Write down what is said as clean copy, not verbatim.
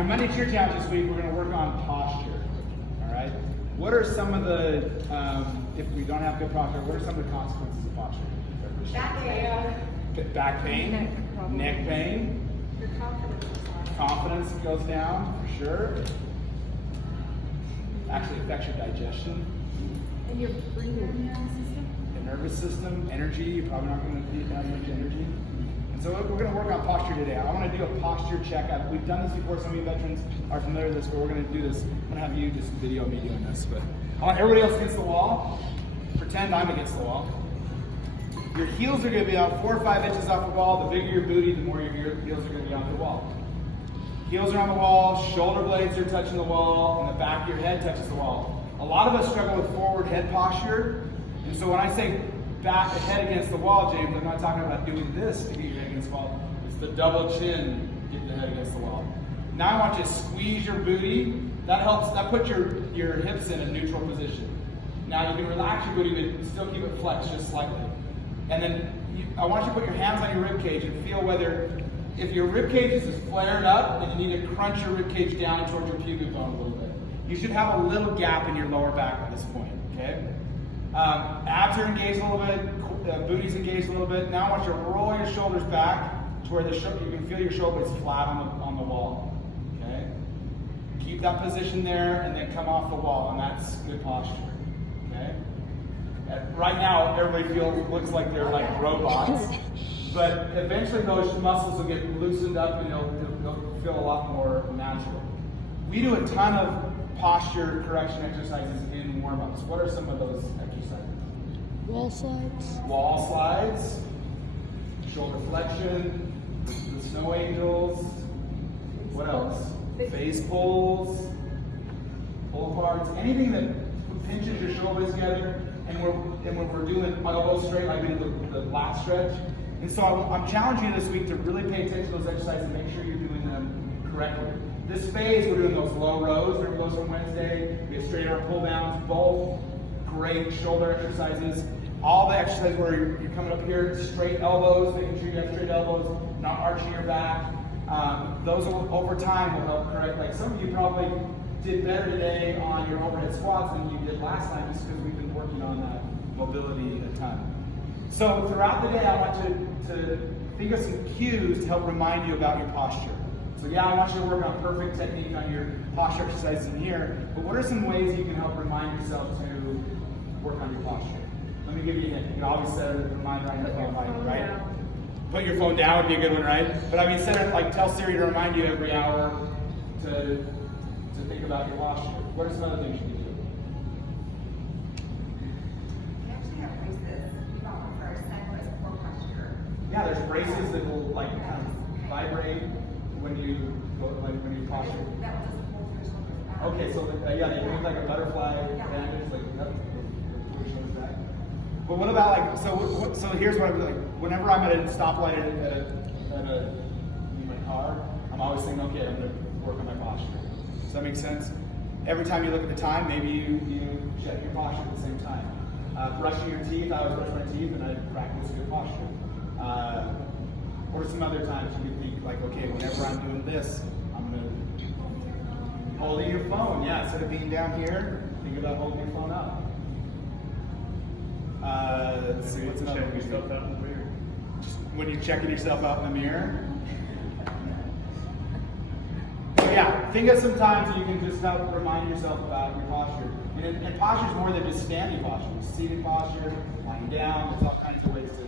your Monday Cheer Challenge this week, we're going to work on posture. All right? What are some of the, if we don't have good posture, what are some of the consequences of posture? Back pain, neck pain, Your confidence goes down, for sure. Actually affects your digestion, and your breathing system. the nervous system, energy. You're probably not going to need that much energy. And so we're going to work on posture today. I want to do a posture check. We've done this before. Some of you veterans are familiar with this, but we're going to do this. I'm going to have you just video me doing this. But I want everybody else against the wall. Pretend I'm against the wall. Your heels are going to be out 4 or 5 inches off the wall. The bigger your booty, the more your heels are going to be off the wall. Heels are on the wall, shoulder blades are touching the wall, and the back of your head touches the wall. A lot of us struggle with forward head posture. And so when I say back head against the wall, James, I'm not talking about doing this to get your head against the wall. It's the double chin, get the head against the wall. Now I want you to squeeze your booty. That helps, that puts your hips in a neutral position. Now you can relax your booty, but still keep it flexed just slightly. And then I want you to put your hands on your rib cage and feel whether, if your rib cage is flared up, then you need to crunch your rib cage down towards your pubic bone a little bit. You should have a little gap in your lower back at this point, okay? Abs are engaged a little bit, booty's engaged a little bit. Now I want you to roll your shoulders back to where you can feel your shoulder blades flat on the wall, okay? Keep that position there and then come off the wall, and that's good posture, okay? Right now, everybody looks like they're like robots, but eventually those muscles will get loosened up and they'll feel a lot more natural. We do a ton of posture correction exercises in warm-ups. What are some of those exercises? Wall slides. Wall slides, shoulder flexion, the snow angels. What else? Face pulls, pull aparts, anything that pinches your shoulders together. And when we're doing elbows straight, like we did the lat stretch. And so I'm challenging you this week to really pay attention to those exercises and make sure you're doing them correctly. This phase, we're doing those low rows. Remember those from Wednesday? We have straight arm pull downs, both great shoulder exercises. All the exercises where you're coming up here, straight elbows, making sure you have straight elbows, not arching your back. Those over time will help correct. Like some of you probably did better today on your overhead squats than you did last time, just because we've been working on that mobility a ton. So throughout the day, I want to think of some cues to help remind you about your posture. So yeah, I want you to work on perfect technique on your posture exercises in here, but what are some ways you can help remind yourself to work on your posture? Let me give you a hint. You can always set a reminder on your phone, right? Put your phone down would be a good one, right? But I mean, tell Siri to remind you every hour to think about your posture. What are some other things you can do? We actually have braces. We got one for our son who has poor posture. Yeah, there's braces that will like kind of vibrate when you posture. That will just hold your shoulders back. Okay, so yeah, they look like a butterfly bandage, like that. But what about like so here's what I'm like. Whenever I'm at a stoplight in my car, I'm always thinking, okay, I'm gonna work on my posture. Does that make sense? Every time you look at the time, maybe you check your posture at the same time. Brushing your teeth, I always brush my teeth and I practice good posture. Or some other times you can think like, okay, whenever I'm doing this, I'm gonna holding your phone. Yeah, instead of being down here, think about holding your phone up. Let's see, what's another one? Yourself out in the mirror. When you're checking yourself out in the mirror. So yeah, think of some times that you can just help remind yourself about your posture. And posture is more than just standing posture. Seated posture, lying down, there's all kinds of ways to